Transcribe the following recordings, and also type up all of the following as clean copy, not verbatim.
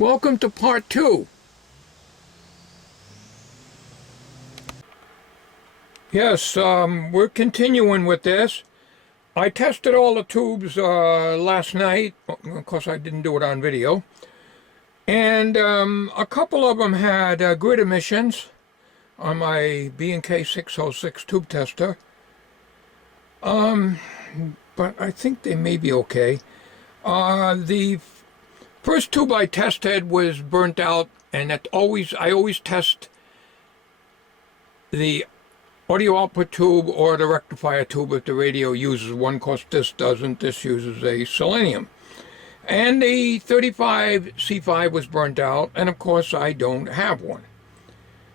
Welcome to part 2. Yes, we're continuing with this. I tested all the tubes last night. Of course, I didn't do it on video. And a couple of them had grid emissions on my B&K 606 tube tester. But I think they may be okay. The first tube I tested was burnt out, and I always test the audio output tube or the rectifier tube if the radio uses one, because this doesn't. This uses a Selenium. And the 35C5 was burnt out, and of course I don't have one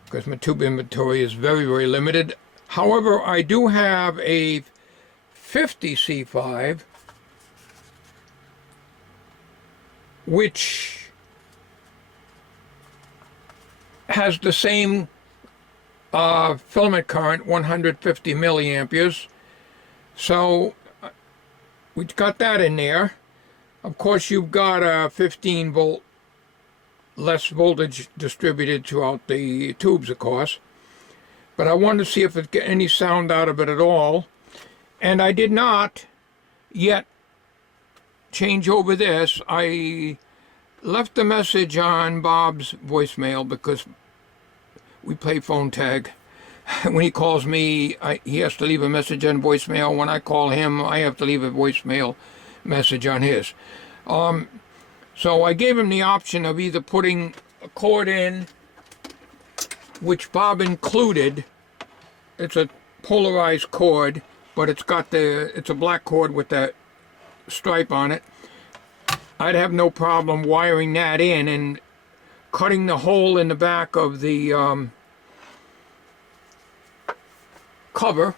because my tube inventory is very, very limited. However, I do have a 50C5, which has the same filament current, 150 milliamperes. So we got that in there. Of course, you've got a 15 volt less voltage distributed throughout the tubes, of course. But I wanted to see if it get any sound out of it at all. And I did not yet change over this. I left a message on Bob's voicemail because we play phone tag. When he calls me, he has to leave a message on voicemail. When I call him, I have to leave a voicemail message on his. So I gave him the option of either putting a cord in, which Bob included. It's a polarized cord, but it's a black cord with that stripe on it. I'd have no problem wiring that in and cutting the hole in the back of the cover,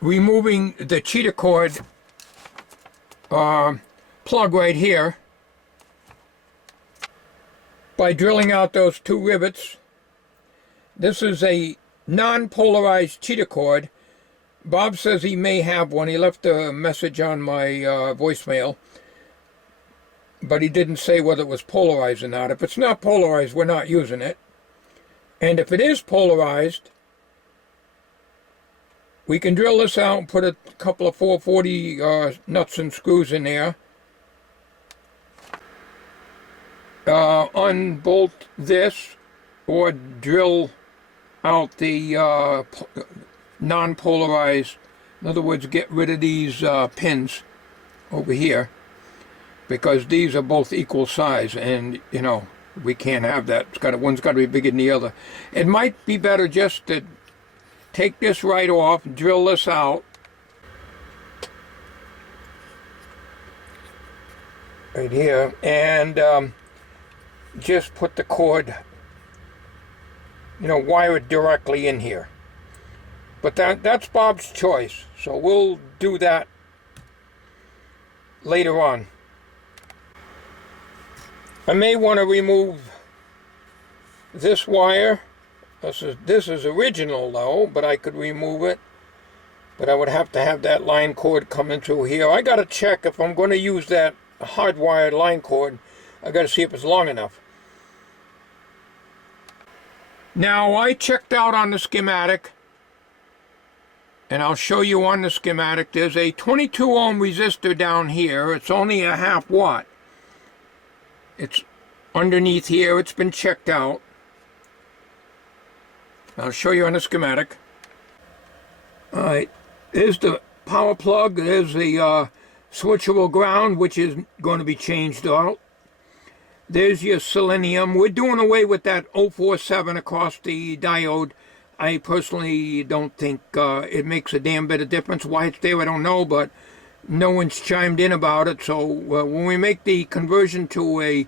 removing the Cheetah cord plug right here by drilling out those two rivets. This is a non-polarized Cheetah cord. Bob says he may have one. He left a message on my voicemail, but he didn't say whether it was polarized or not. If it's not polarized, we're not using it. And if it is polarized, we can drill this out and put a couple of 440 nuts and screws in there. Unbolt this or drill out the non-polarized. In other words, get rid of these pins over here, because these are both equal size, and you know we can't have that. One's got to be bigger than the other. It might be better just to take this right off, drill this out, right here, and just put the cord, wire it directly in here. But that's Bob's choice, so we'll do that later on. I may want to remove this wire. This is original though, but I could remove it. But I would have to have that line cord coming through here. I got to check if I'm going to use that hardwired line cord. I got to see if it's long enough. Now I checked out on the schematic, and I'll show you on the schematic. There's a 22 ohm resistor down here. It's only a half watt. It's underneath here. It's been checked out. I'll show you on the schematic. Alright, there's the power plug. There's the switchable ground, which is going to be changed out. There's your selenium. We're doing away with that 047 across the diode. I personally don't think it makes a damn bit of difference. Why it's there, I don't know, but no one's chimed in about it. So when we make the conversion to a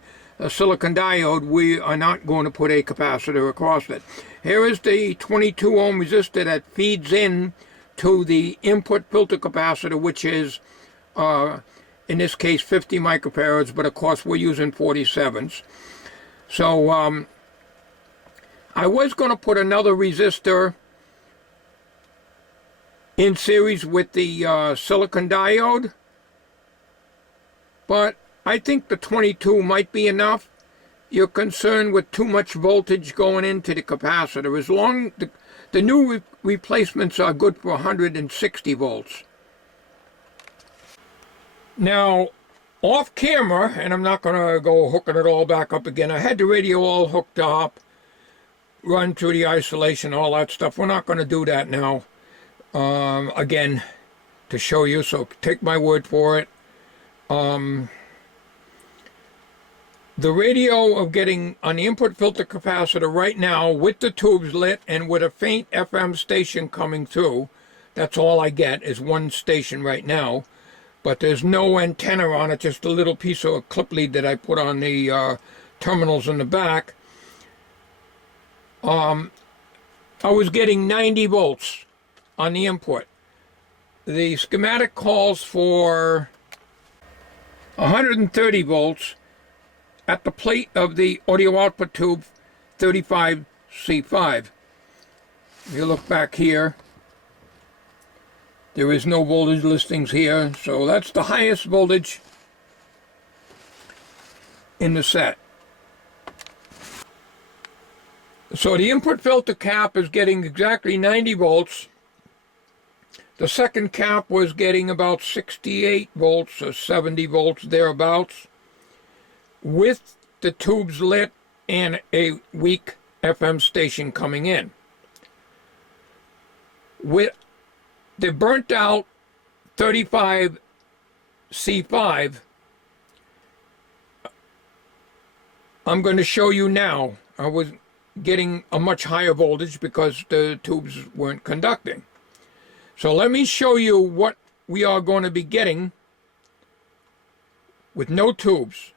silicon diode, we are not going to put a capacitor across it. Here is the 22 ohm resistor that feeds in to the input filter capacitor, which is in this case 50 microfarads, but of course we're using 47s. So I was going to put another resistor in series with the silicon diode, but I think the 22 might be enough. You're concerned with too much voltage going into the capacitor. As long as the new replacements are good for 160 volts. Now, off camera, and I'm not going to go hooking it all back up again. I had the radio all hooked up, run through the isolation, all that stuff. We're not going to do that now, again, to show you, so take my word for it. The radio of getting on the input filter capacitor right now with the tubes lit and with a faint FM station coming through, that's all I get is one station right now, but there's no antenna on it, just a little piece of a clip lead that I put on the terminals in the back. I was getting 90 volts on the input. The schematic calls for 130 volts at the plate of the audio output tube 35C5. If you look back here, there is no voltage listings here, so that's the highest voltage in the set. So the input filter cap is getting exactly 90 volts. The second cap was getting about 68 volts or 70 volts thereabouts, with the tubes lit and a weak FM station coming in. With the burnt out 35C5, I'm going to show you now. I was getting a much higher voltage because the tubes weren't conducting. So let me show you what we are going to be getting with no tubes.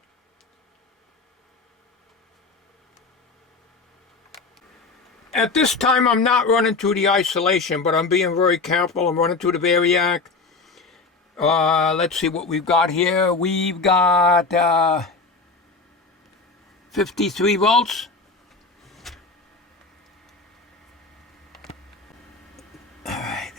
At this time, I'm not running through the isolation, but I'm being very careful. I'm running through the variac. Let's see what we've got here. We've got 53 volts. All right.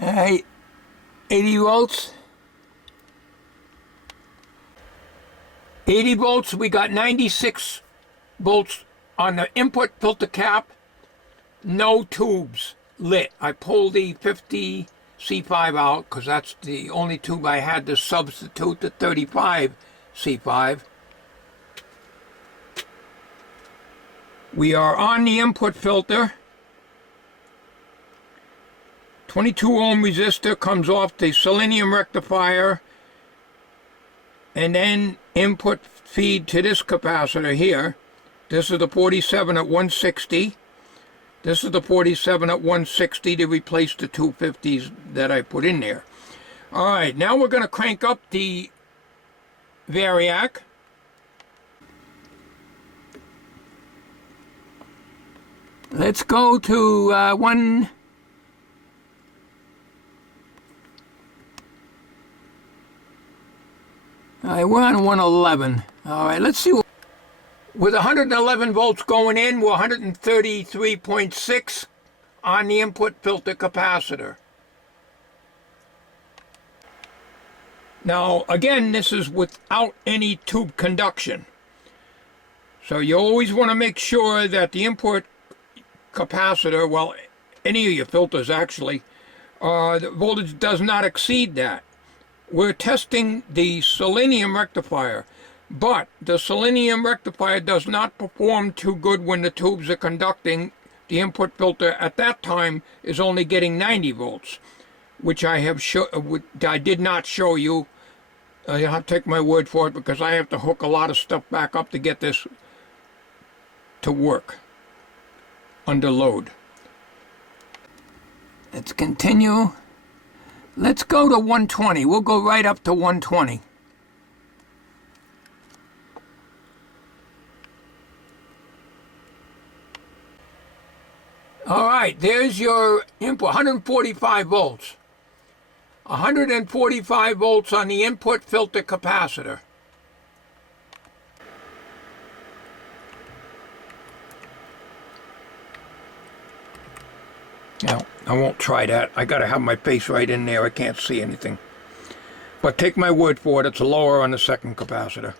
All right, 80 volts. 80 volts, we got 96 volts on the input filter cap, no tubes lit. I pulled the 50C5 out because that's the only tube I had to substitute the 35C5. We are on the input filter. 22 ohm resistor comes off the Selenium Rectifier, and then input feed to this capacitor here. This is the 47 at 160. This is the 47 at 160 to replace the 250s that I put in there. All right, now we're going to crank up the variac. Let's go to one. All right, we're on 111. All right, let's see. With 111 volts going in, we're 133.6 on the input filter capacitor. Now, again, this is without any tube conduction. So you always want to make sure that the input capacitor, well, any of your filters actually, the voltage does not exceed that. We're testing the Selenium Rectifier, but the Selenium Rectifier does not perform too good when the tubes are conducting. The input filter at that time is only getting 90 volts, which I did not show you. You'll have to take my word for it because I have to hook a lot of stuff back up to get this to work under load. Let's continue. Let's go to 120. We'll go right up to 120. All right, there's your input, 145 volts. 145 volts on the input filter capacitor. Now, I won't try that. I gotta have my face right in there. I can't see anything. But take my word for it, it's lower on the second capacitor.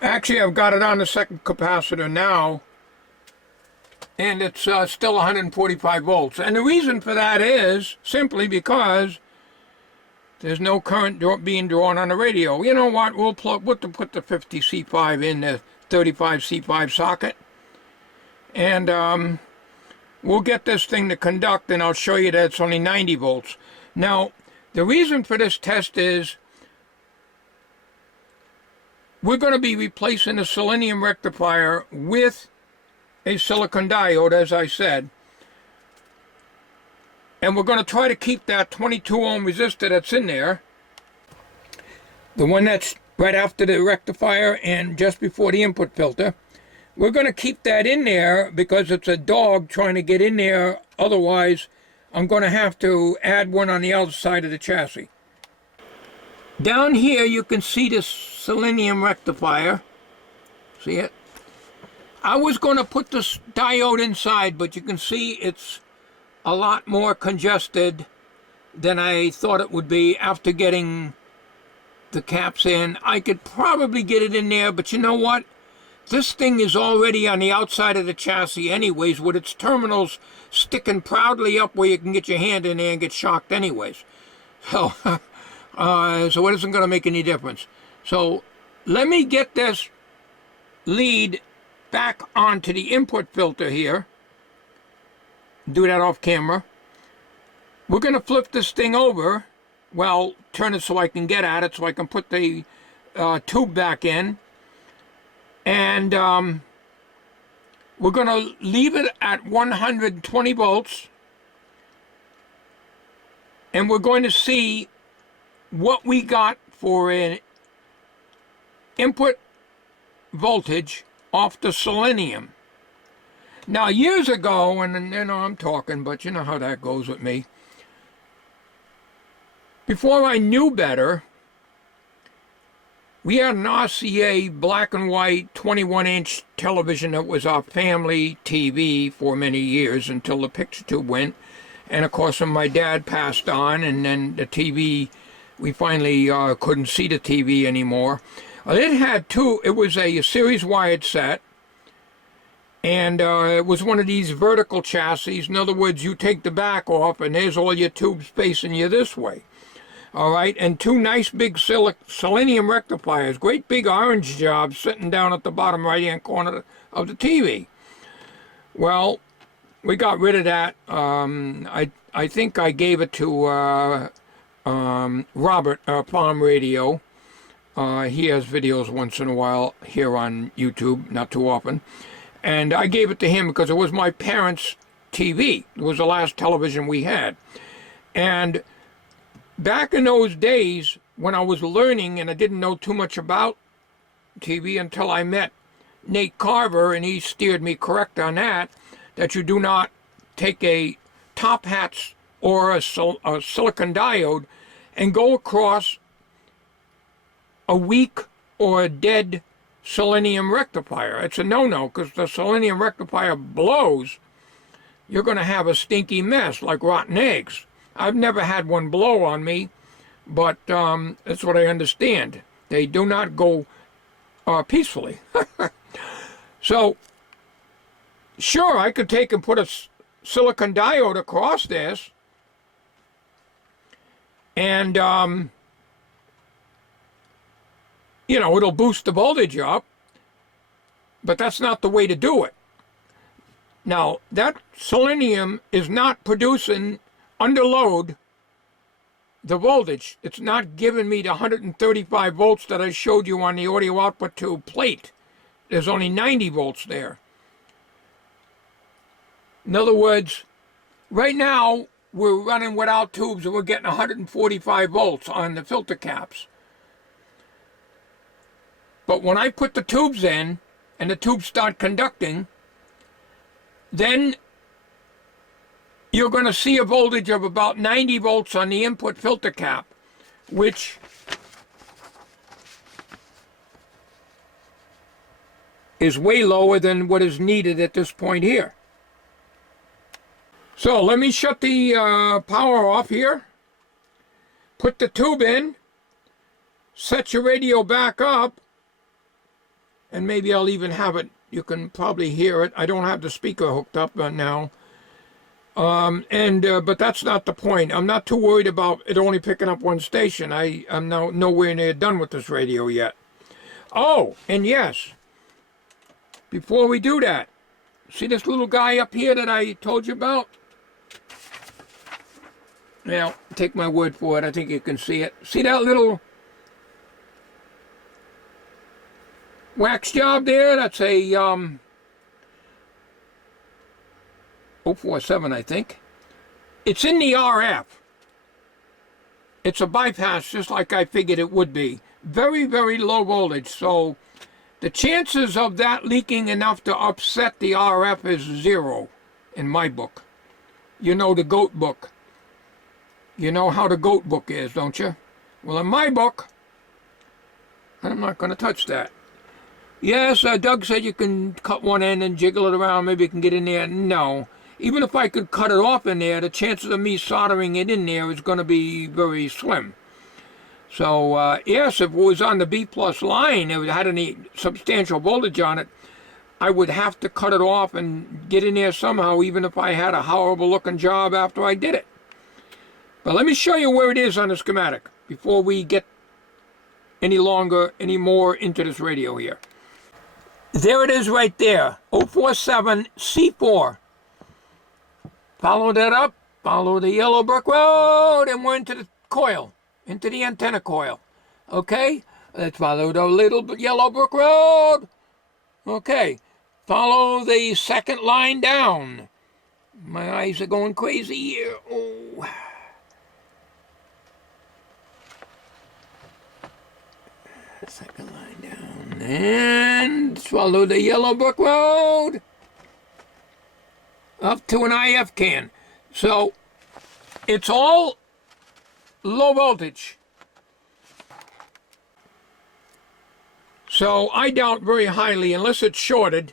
Actually, I've got it on the second capacitor now, and it's still 145 volts. And the reason for that is simply because there's no current being drawn on the radio. You know what? We'll put the 50C5 in the 35C5 socket, and we'll get this thing to conduct, and I'll show you that it's only 90 volts. Now, the reason for this test is we're going to be replacing a selenium rectifier with a silicon diode, as I said. And we're going to try to keep that 22 ohm resistor that's in there, the one that's right after the rectifier and just before the input filter. We're going to keep that in there because it's a dog trying to get in there. Otherwise, I'm going to have to add one on the other side of the chassis. Down here you can see this selenium rectifier. See it? I was going to put this diode inside, but you can see it's a lot more congested than I thought it would be after getting the caps in. I could probably get it in there, but you know what? This thing is already on the outside of the chassis anyways, with its terminals sticking proudly up where you can get your hand in there and get shocked anyways. So, so it isn't going to make any difference. So let me get this lead back onto the input filter here. Do that off camera. We're going to flip this thing over. Well, turn it so I can get at it, so I can put the tube back in. And we're going to leave it at 120 volts. And we're going to see what we got for an input voltage off the selenium. Now, years ago, and you know I'm talking, but you know how that goes with me. Before I knew better, we had an RCA black and white 21-inch television that was our family TV for many years until the picture tube went. And of course, when my dad passed on, and then the TV, we finally couldn't see the TV anymore. It had it was a series wired set. And it was one of these vertical chassis. In other words, you take the back off, and there's all your tubes facing you this way. All right, and two nice big selenium rectifiers, great big orange jobs sitting down at the bottom right-hand corner of the TV. Well, we got rid of that. I think I gave it to Robert, Farm Radio. He has videos once in a while here on YouTube, not too often. And I gave it to him because it was my parents' TV. It was the last television we had. And back in those days, when I was learning and I didn't know too much about TV until I met Nate Carver, and he steered me correct on that you do not take a top hat or a silicon diode and go across a weak or a dead selenium rectifier. It's a no-no, because the selenium rectifier blows. You're going to have a stinky mess like rotten eggs. I've never had one blow on me, but that's what I understand. They do not go peacefully. So, sure, I could take and put a silicon diode across this, and you know, it'll boost the voltage up, but that's not the way to do it. Now, that selenium is not producing under load the voltage. It's not giving me the 135 volts that I showed you on the audio output tube plate. There's only 90 volts there. In other words, right now, we're running without tubes and we're getting 145 volts on the filter caps. But when I put the tubes in, and the tubes start conducting, then you're going to see a voltage of about 90 volts on the input filter cap, which is way lower than what is needed at this point here. So let me shut the power off here. Put the tube in. Set your radio back up. And maybe I'll even have it. You can probably hear it. I don't have the speaker hooked up now. But that's not the point. I'm not too worried about it only picking up one station. I'm now nowhere near done with this radio yet. Oh, and yes, before we do that, see this little guy up here that I told you about? Now, take my word for it. I think you can see it. See that little wax job there? That's a 047, I think. It's in the RF. It's a bypass, just like I figured it would be. Very, very low voltage. So the chances of that leaking enough to upset the RF is 0 in my book. You know the GOAT book. You know how the GOAT book is, don't you? Well, in my book, I'm not going to touch that. Yes, Doug said you can cut one end and jiggle it around. Maybe you can get in there. No. Even if I could cut it off in there, the chances of me soldering it in there is going to be very slim. So, yes, if it was on the B plus line, if it had any substantial voltage on it, I would have to cut it off and get in there somehow, even if I had a horrible looking job after I did it. But let me show you where it is on the schematic before we get any more into this radio here. There it is right there, 047 C4. Follow that up, follow the yellow brick road, and we're into the coil, into the antenna coil. Okay, let's follow the little yellow brick road. Okay, follow the second line down. My eyes are going crazy here. Oh. Second line down, and follow the yellow brick road up to an IF can. So it's all low voltage. So I doubt very highly, unless it's shorted,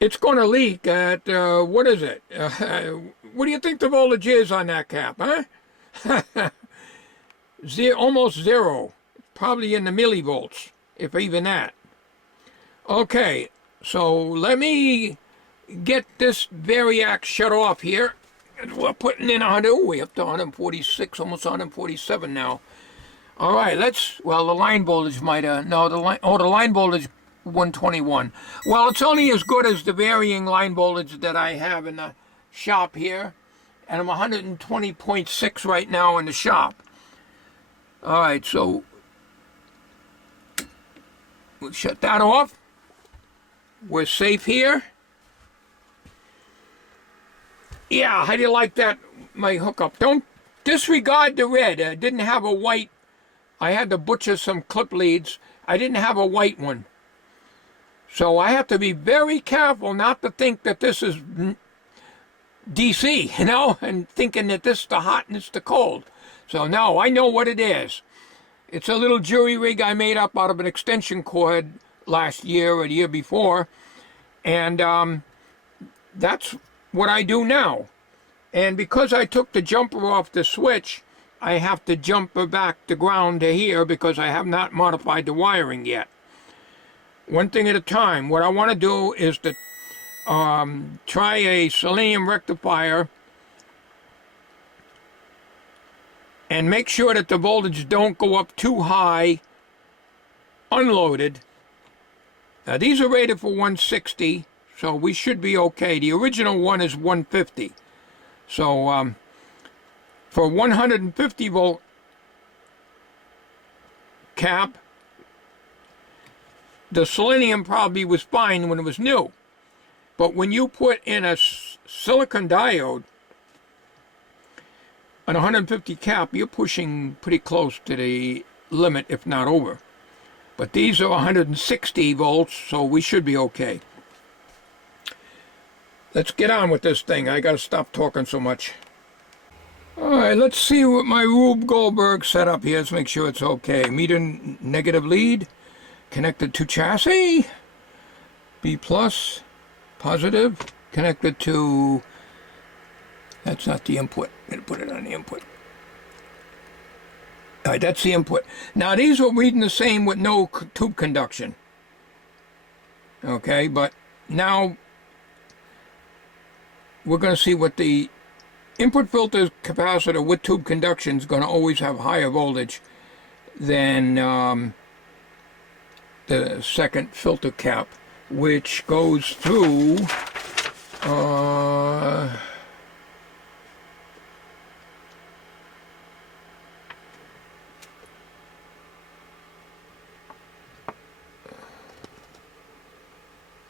it's going to leak at, what is it? What do you think the voltage is on that cap, huh? Almost 0. Probably in the millivolts, if even that. Okay, so let me get this variac shut off here. We're putting in 100, we're up to 146, almost 147 now. All right, well, the line voltage might, no, the line voltage 121. Well, it's only as good as the varying line voltage that I have in the shop here. And I'm 120.6 right now in the shop. All right, so we'll shut that off. We're safe here. Yeah, how do you like that, my hookup? Don't disregard the red. I didn't have a white. I had to butcher some clip leads. I didn't have a white one. So I have to be very careful not to think that this is DC, you know, and thinking that this is the hot and it's the cold. So no, I know what it is. It's a little jury rig I made up out of an extension cord last year or the year before. And that's what I do now. And because I took the jumper off the switch, I have to jumper back the ground to here because I have not modified the wiring yet. One thing at a time. What I want to do is to try a Selenium Rectifier and make sure that the voltage don't go up too high unloaded. Now these are rated for 160, so we should be okay. The original one is 150. So for 150 volt cap, the Selenium probably was fine when it was new. But when you put in a silicon diode on 150 cap, you're pushing pretty close to the limit, if not over. But these are 160 volts, so we should be okay. Let's get on with this thing. I got to stop talking so much. All right, let's see what my Rube Goldberg setup here. Let's make sure it's okay. Meter negative lead, connected to chassis. B plus, positive, connected to That's not the input. I'm going to put it on the input. All right, that's the input. Now, these are reading the same with no tube conduction. Okay, but now we're going to see what the input filter capacitor with tube conduction is going to always have higher voltage than the second filter cap, which goes through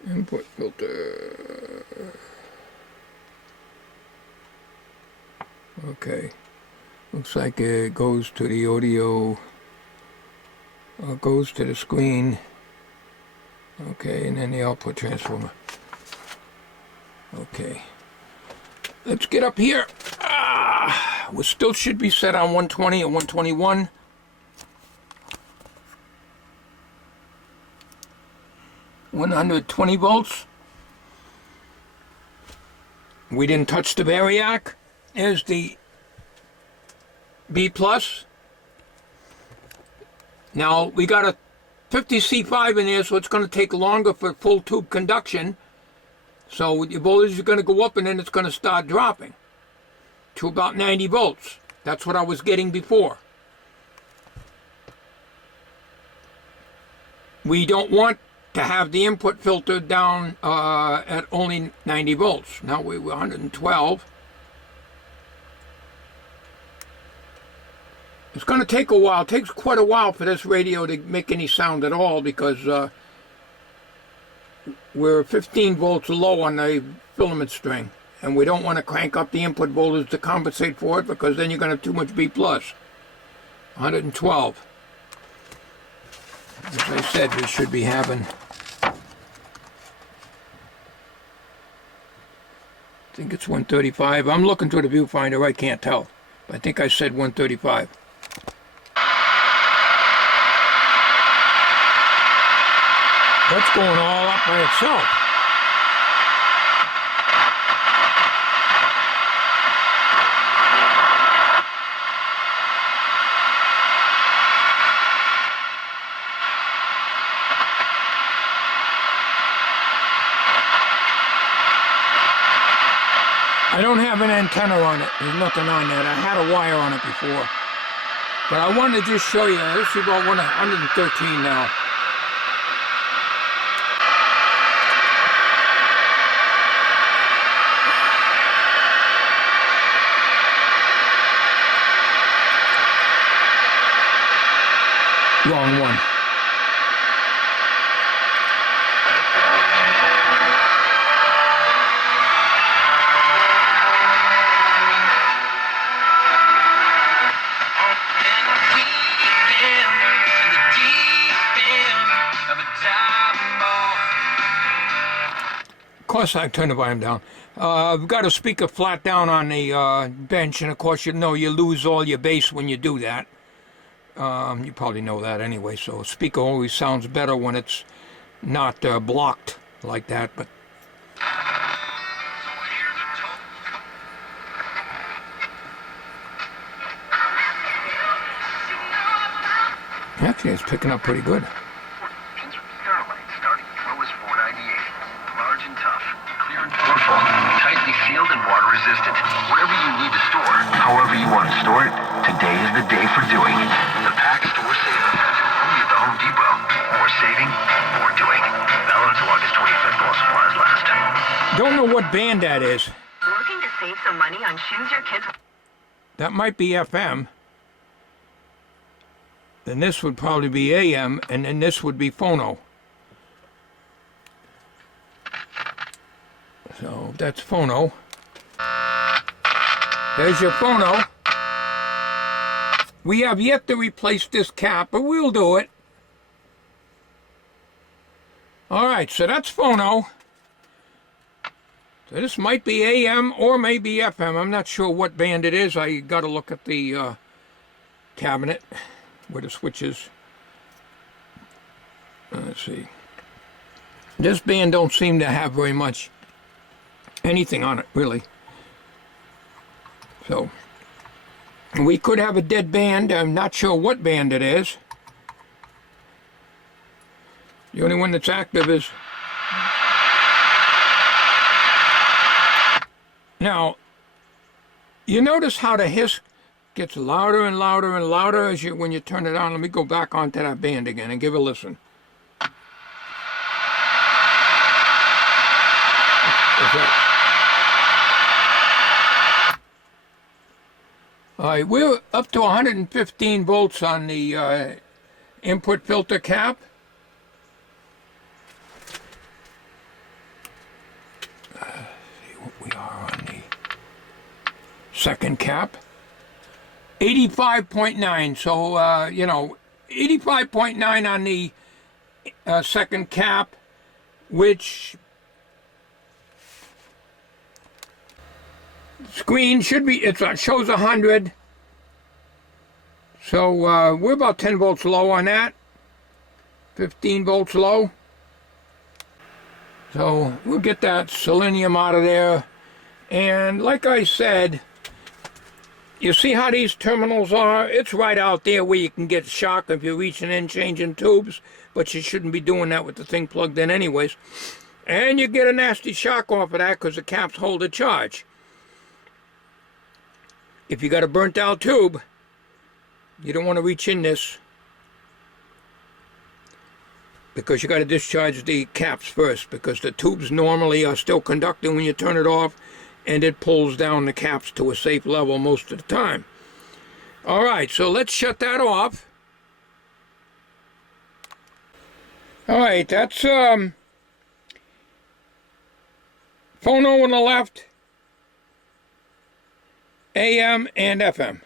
input filter. Okay, looks like it goes to the audio, goes to the screen. Okay, and then the output transformer. Okay, let's get up here. We still should be set on 120 or 121. $120 volts. We didn't touch the variac. There's the B+. Now we got a 50C5 in there, so it's going to take longer for full tube conduction. So your voltage is going to go up and then it's going to start dropping to about 90 volts. That's what I was getting before. We don't want to have the input filter down at only 90 volts. Now we're 112. It's going to take a while. It takes quite a while for this radio to make any sound at all because we're 15 volts low on the filament string. And we don't want to crank up the input voltage to compensate for it because then you're going to have too much B+. 112. As I said, we should be having... I think it's 135. I'm looking through the viewfinder. I can't tell. But I think I said 135. That's going all up by itself. I don't have an antenna on it. There's nothing on that. I had a wire on it before. But I wanted to just show you. This is about 113 now. Wrong one. Of course, I turned the volume down. I've got a speaker flat down on the bench, and of course, you know you lose all your bass when you do that. You probably know that anyway, so a speaker always sounds better when it's not blocked like that. But actually, it's picking up pretty good. Tightly sealed and water resistant. Whatever you need to store, however you want to store it, today is the day for doing it. The Pack Store Saver only at the Home Depot. More saving, more doing. Valid until August 25th while supplies last. Don't know what band that is. Looking to save some money on shoes your kids... That might be FM. Then this would probably be AM, and then this would be phono. So that's phono. There's your phono. We have yet to replace this cap, but we'll do it. Alright, so that's phono. So this might be AM or maybe FM. I'm not sure what band it is. I got to look at the cabinet where the switch is. Let's see. This band don't seem to have very much anything on it, really. So we could have a dead band. I'm not sure what band it is. The only one that's active is... Now, you notice how the hiss gets louder and louder and louder as when you turn it on. Let me go back onto that band again and give it a listen. All right, we're up to 115 volts on the input filter cap. See what we are on the second cap. 85.9, so, you know, 85.9 on the second cap, which screen should be, it shows 100, so we're about 10 volts low on that, 15 volts low. So we'll get that selenium out of there, and like I said, you see how these terminals are? It's right out there where you can get shock if you're reaching in, changing tubes, but you shouldn't be doing that with the thing plugged in anyways. And you get a nasty shock off of that because the caps hold a charge. If you got a burnt out tube, you don't want to reach in this because you got to discharge the caps first, because the tubes normally are still conducting when you turn it off, and it pulls down the caps to a safe level most of the time. All right, so let's shut that off. All right, that's phono on the left, AM and FM.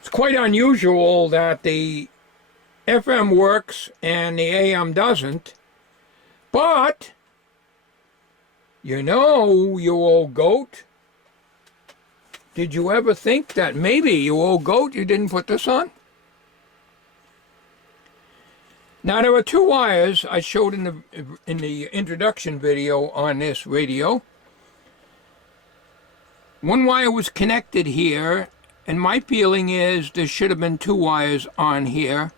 It's quite unusual that the FM works and the AM doesn't, but you know, you old goat, did you ever think that maybe, you old goat, you didn't put this on? Now, there are two wires I showed in the introduction video on this radio. One wire was connected here, and my feeling is there should have been two wires on here,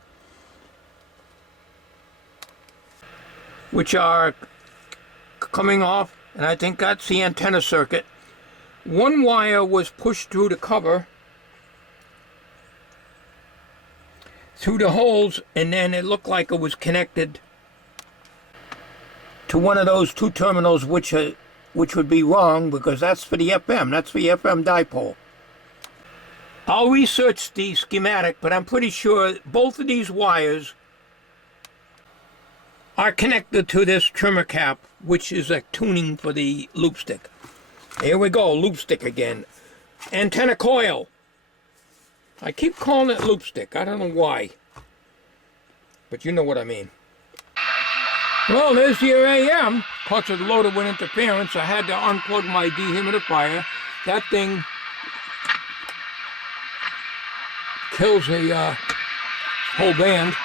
which are coming off. And I think that's the antenna circuit. One wire was pushed through the cover, through the holes, and then it looked like it was connected to one of those two terminals, which would be wrong, because that's for the FM. That's for the FM dipole. I'll research the schematic, but I'm pretty sure both of these wires are connected to this trimmer cap, which is a tuning for the loop stick. Here we go, loop stick again. Antenna coil. I keep calling it loop stick. I don't know why, but you know what I mean. Well, there's your AM. Of course, it's loaded with interference. I had to unplug my dehumidifier. That thing kills the whole band.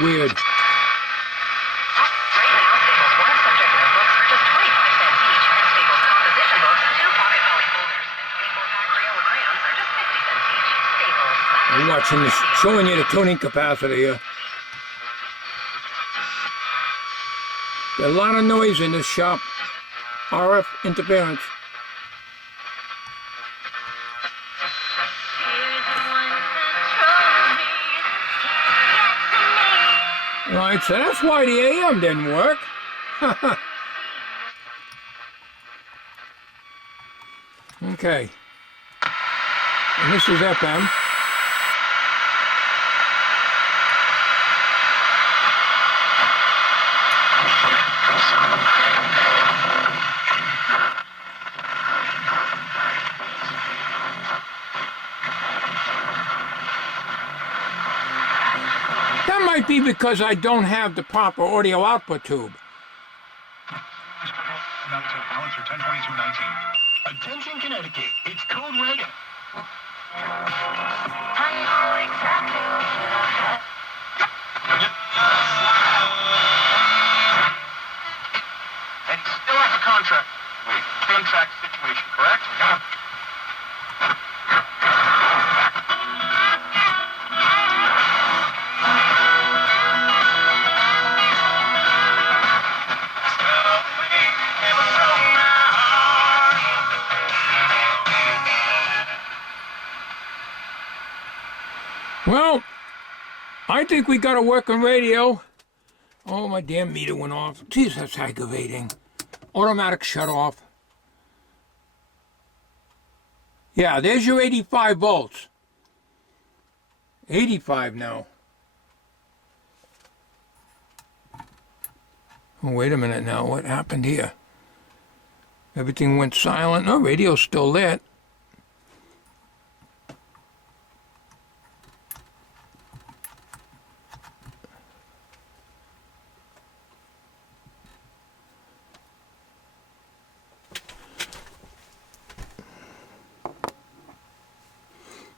Weird. Right now, Staples one subject note books for just 25 cents each, and Staples composition books, 2 pocket poly folders, and Staples pack Crayola crayons are just 50 cents each. Staples. I'm watching this, showing you the tuning capacity here. There's a lot of noise in this shop. RF interference. Right, so that's why the AM didn't work. Okay. And this is FM. be because I don't have the proper audio output tube. Balancer 102219. Attention, Connecticut. It's code red. I know exactly what And still have a contract. Wait, contract situation, correct? Well, I think we got a working radio. Oh, my damn meter went off. Jeez, that's aggravating. Automatic shut off. Yeah, there's your 85 volts. 85 now. Oh, wait a minute now. What happened here? Everything went silent. No, radio's still lit.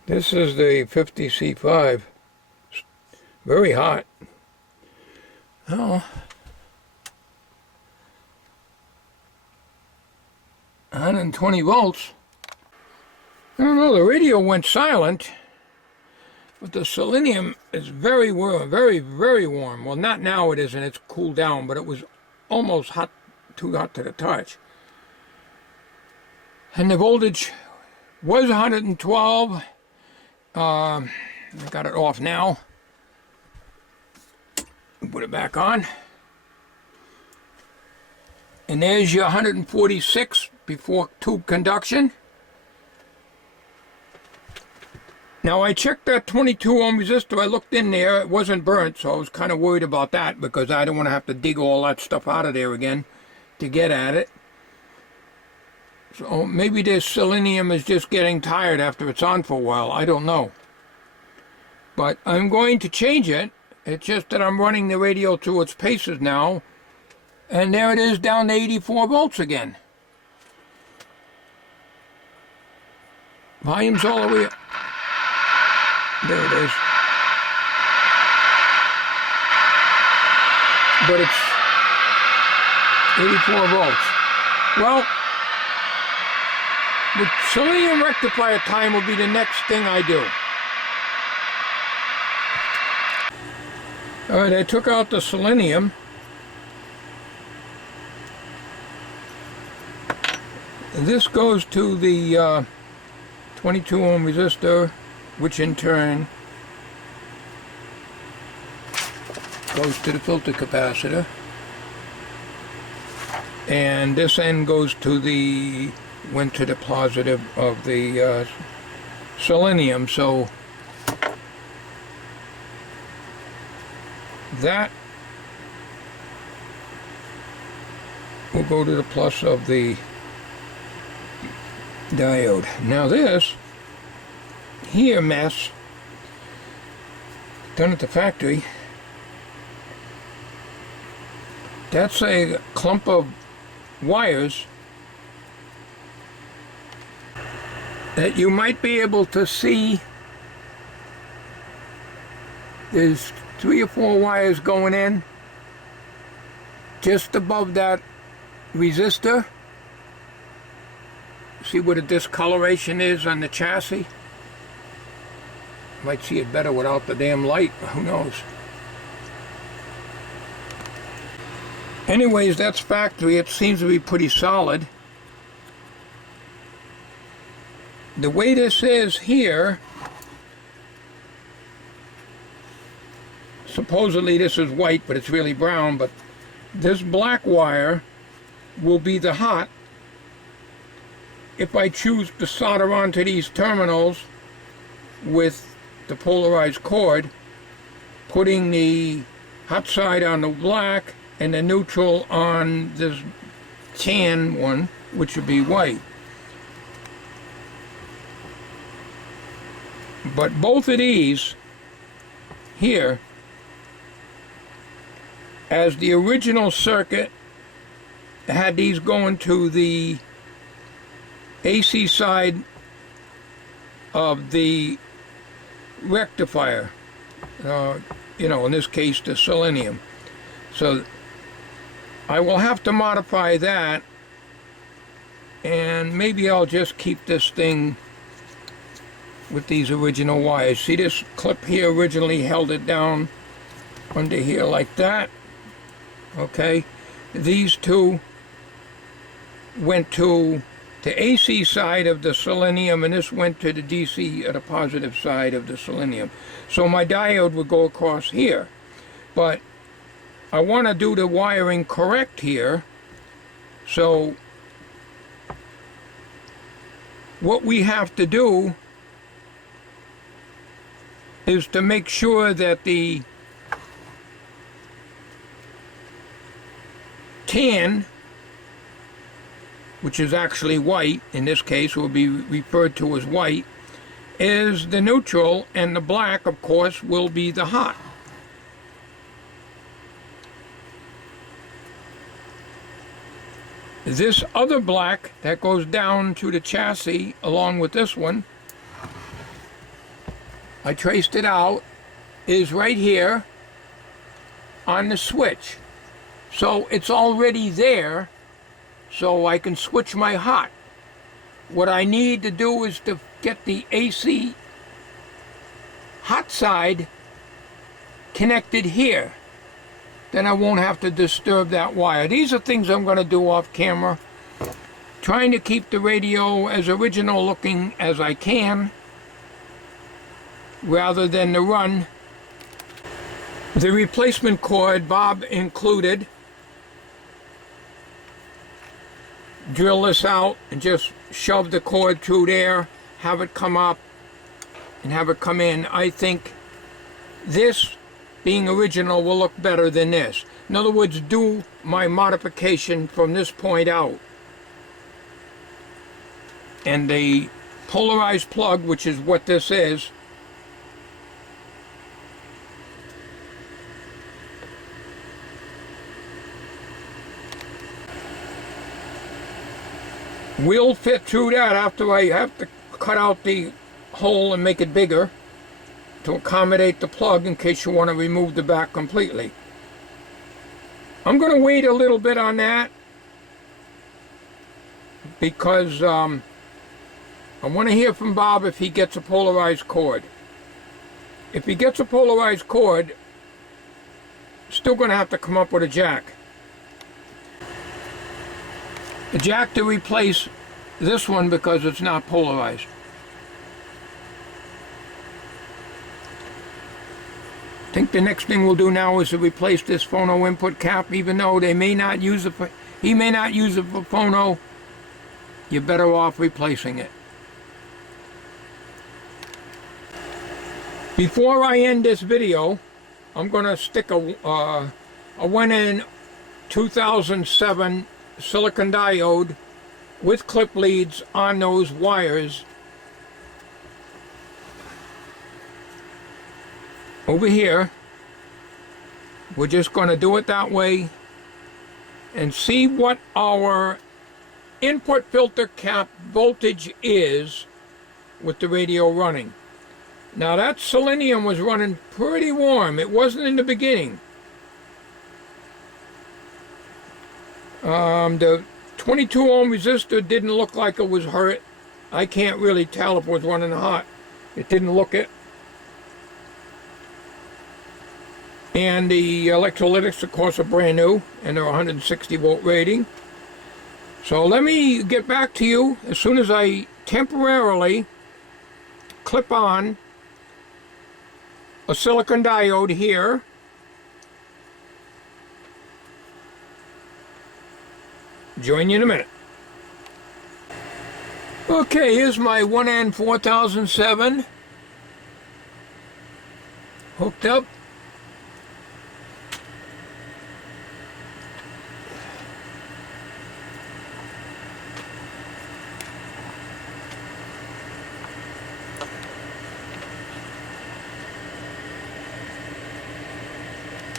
This is the 50C5. Very hot. Oh. 120 volts. I don't know, the radio went silent, but the selenium is very warm, very, very warm. Well, not now it isn't, it's cooled down, but it was almost hot, too hot to the touch. And the voltage was 112. I got it off now. Put it back on. And there's your 146 before tube conduction. Now I checked that 22 ohm resistor. I looked in there. It wasn't burnt, so I was kind of worried about that because I don't want to have to dig all that stuff out of there again to get at it. So maybe this selenium is just getting tired after it's on for a while. I don't know. But I'm going to change it. It's just that I'm running the radio through its paces now. And there it is down to 84 volts again. Volume's all the way up. There it is. But it's 84 volts. Well, the Selenium Rectifier time will be the next thing I do. Alright, I took out the selenium. This goes to the 22 ohm resistor, which in turn goes to the filter capacitor. And this end goes to the went to the positive of the selenium, so that will go to the plus of the diode. Now this here mess done at the factory, that's a clump of wires that you might be able to see. There's 3 or 4 wires going in just above that resistor. See what the discoloration is on the chassis? Might see it better without the damn light, who knows. Anyways, that's factory. It seems to be pretty solid. The way this is here, supposedly this is white, but it's really brown, but this black wire will be the hot if I choose to solder onto these terminals with the polarized cord, putting the hot side on the black and the neutral on this tan one, which would be white. But both of these here as the original circuit had these going to the AC side of the rectifier, you know, in this case the Selenium. So I will have to modify that, and maybe I'll just keep this thing with these original wires. See, this clip here originally held it down under here like that. Okay, these two went to the AC side of the Selenium, and this went to the DC, or the positive side of the Selenium. So my diode would go across here, but I want to do the wiring correct here. So what we have to do is to make sure that the tan, which is actually white, in this case will be referred to as white, is the neutral, and the black, of course, will be the hot. This other black that goes down to the chassis along with this one, I traced it out, is right here on the switch. So it's already there, so I can switch my hot. What I need to do is to get the AC hot side connected here. Then I won't have to disturb that wire. These are things I'm going to do off camera, trying to keep the radio as original looking as I can, rather than the run. The replacement cord Bob included. Drill this out and just shove the cord through there, have it come up and have it come in. I think this, being original, will look better than this. In other words, do my modification from this point out. And the polarized plug, which is what this is, will fit through that after I have to cut out the hole and make it bigger to accommodate the plug in case you want to remove the back completely. I'm going to wait a little bit on that because I want to hear from Bob if he gets a polarized cord. If he gets a polarized cord, still going to have to come up with a jack. A jack to replace this one because it's not polarized. I think the next thing we'll do now is to replace this phono input cap. Even though they may not use it for, he may not use it for phono, you're better off replacing it. Before I end this video, I'm going to stick a 1N 2007 silicon diode with clip leads on those wires over here. We're just going to do it that way and see what our input filter cap voltage is with the radio running. Now that Selenium was running pretty warm. It wasn't in the beginning. The 22 ohm resistor didn't look like it was hurt. I can't really tell if it was running hot. It didn't look it. And the electrolytics, of course, are brand new, and they're 160 volt rating. So let me get back to you as soon as I temporarily clip on a silicon diode here. Join you in a minute. Okay, here's my 1N 4007 hooked up.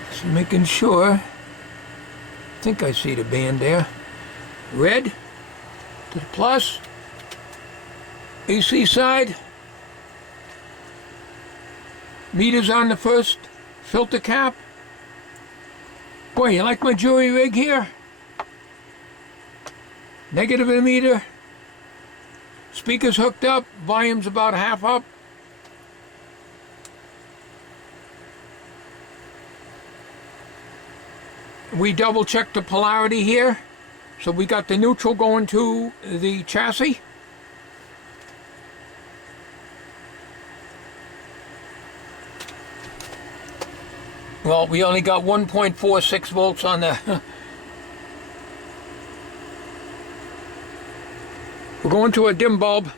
Just making sure think I see the band there. Red to the plus. AC side. Meters on the first filter cap. Boy, you like my jury rig here? Negative meter. Speakers hooked up. Volume's about half up. We double checked the polarity here. So we got the neutral going to the chassis. Well, we only got 1.46 volts on the... We're going to a dim bulb.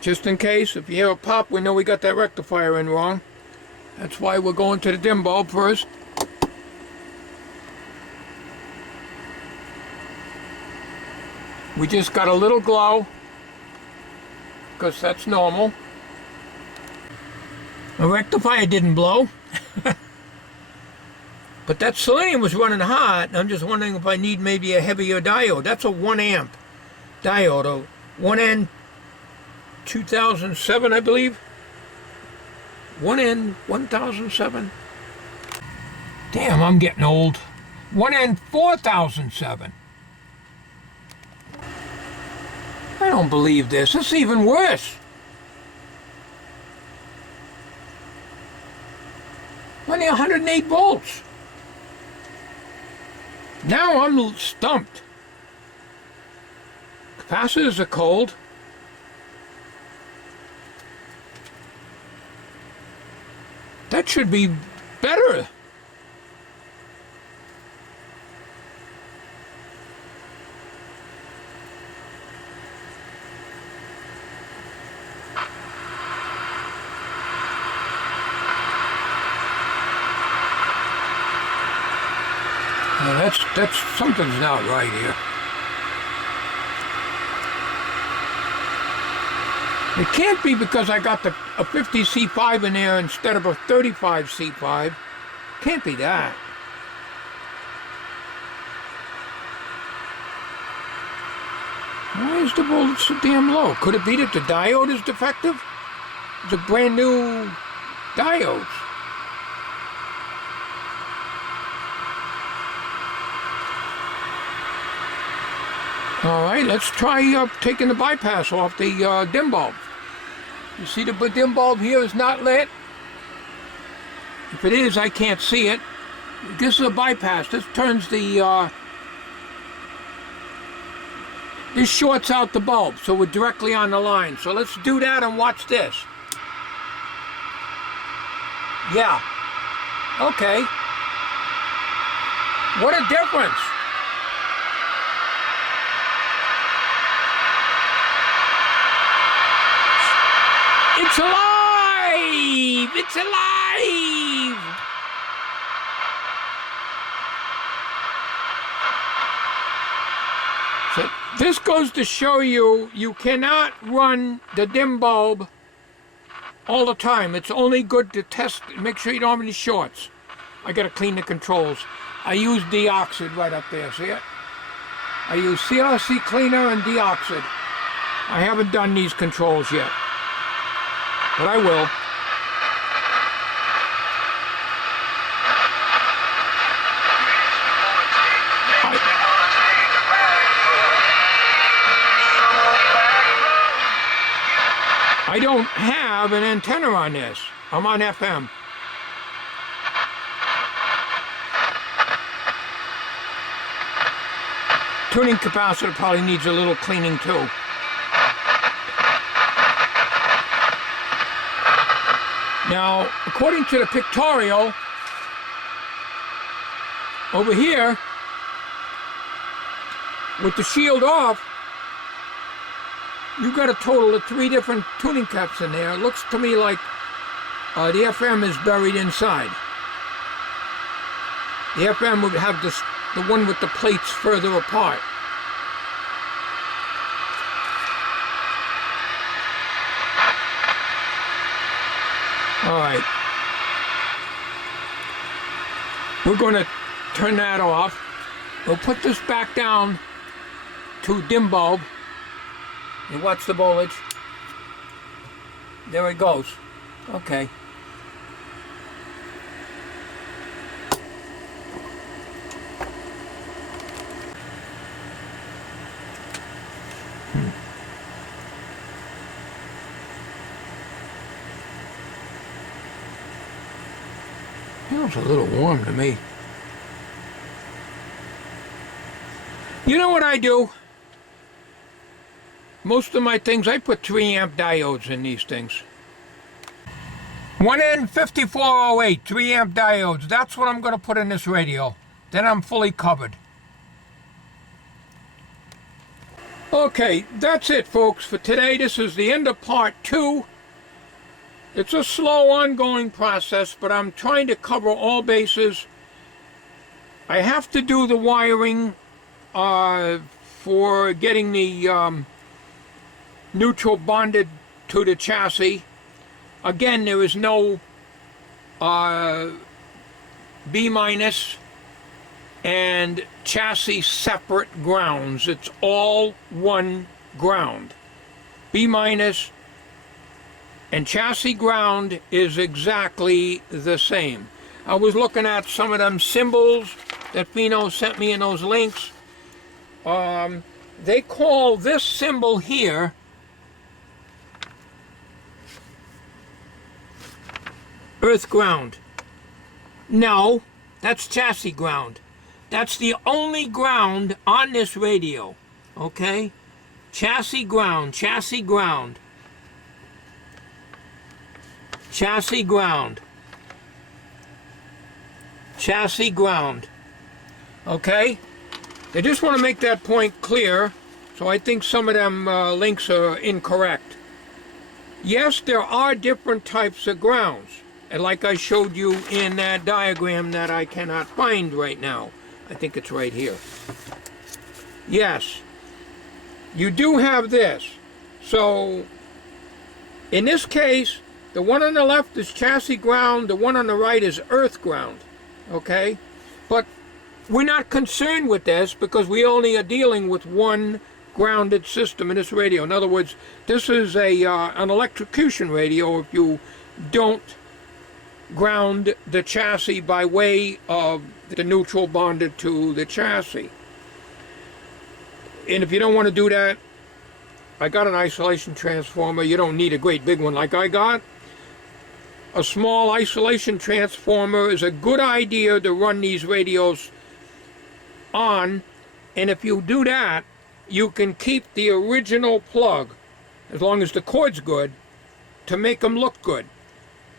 Just in case, if you hear a pop, we know we got that rectifier in wrong. That's why we're going to the dim bulb first. We just got a little glow, because that's normal. The rectifier didn't blow. But that selenium was running hot, and I'm just wondering if I need maybe a heavier diode. That's a 1 amp diode, a 1N 2007, I believe. 1N 1007. Damn, I'm getting old. 1N 4007. I don't believe this. This is even worse. Only 108 volts. Now I'm stumped. Capacitors are cold. That should be better. That's something's not right here. It can't be because I got a 50 C5 in there instead of a 35 C5. Can't be that. Why is the voltage so damn low? Could it be that the diode is defective? It's a brand new diode. All right, let's try taking the bypass off the dim bulb. You see the dim bulb here is not lit? If it is, I can't see it. This is a bypass. This turns the... this shorts out the bulb, so we're directly on the line. So let's do that and watch this. Yeah. Okay. What a difference. It's alive! It's alive! So this goes to show you, you cannot run the dim bulb all the time. It's only good to test, make sure you don't have any shorts. I gotta clean the controls. I use deoxid right up there, see it? I use CRC cleaner and deoxid. I haven't done these controls yet. But I will. I don't have an antenna on this. I'm on FM. Tuning capacitor probably needs a little cleaning too. Now, according to the pictorial, over here, with the shield off, you've got a total of 3 different tuning caps in there. It looks to me like the FM is buried inside. The FM would have this, the one with the plates further apart. All right. We're going to turn that off. We'll put this back down to dim bulb. And watch the voltage. There it goes. Okay. Feels a little warm to me. You know what I do? Most of my things, I put 3 amp diodes in these things. 1N5408, 3 amp diodes. That's what I'm going to put in this radio. Then I'm fully covered. Okay, that's it, folks, for today. This is the end of part 2. It's a slow, ongoing process, but I'm trying to cover all bases. I have to do the wiring for getting the neutral bonded to the chassis. Again, there is no B- and chassis separate grounds. It's all one ground. B- and chassis ground is exactly the same. I was looking at some of them symbols that Fino sent me in those links. They call this symbol here earth ground. No, that's chassis ground. That's the only ground on this radio. Okay? Chassis ground, chassis ground. Chassis ground. Chassis ground. Okay? I just want to make that point clear, so I think some of them links are incorrect. Yes, there are different types of grounds, and like I showed you in that diagram that I cannot find right now. I think it's right here. Yes, you do have this. So, in this case, the one on the left is chassis ground, the one on the right is earth ground, okay? But we're not concerned with this because we only are dealing with one grounded system in this radio. In other words, this is an electrocution radio if you don't ground the chassis by way of the neutral bonded to the chassis. And if you don't want to do that, I got an isolation transformer. You don't need a great big one like I got. A small isolation transformer is a good idea to run these radios on, and if you do that, you can keep the original plug, as long as the cord's good, to make them look good.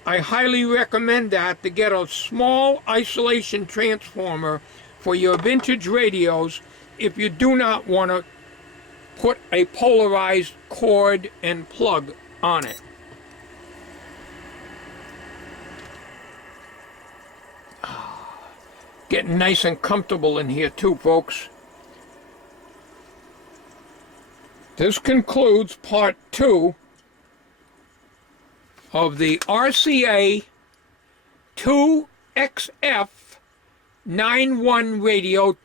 I highly recommend that, to get a small isolation transformer for your vintage radios if you do not want to put a polarized cord and plug on it. Getting nice and comfortable in here too, folks. This concludes part 2 of the RCA 2XF91 radio,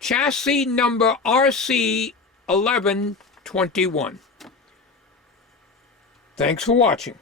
chassis number RC1121. Thanks for watching.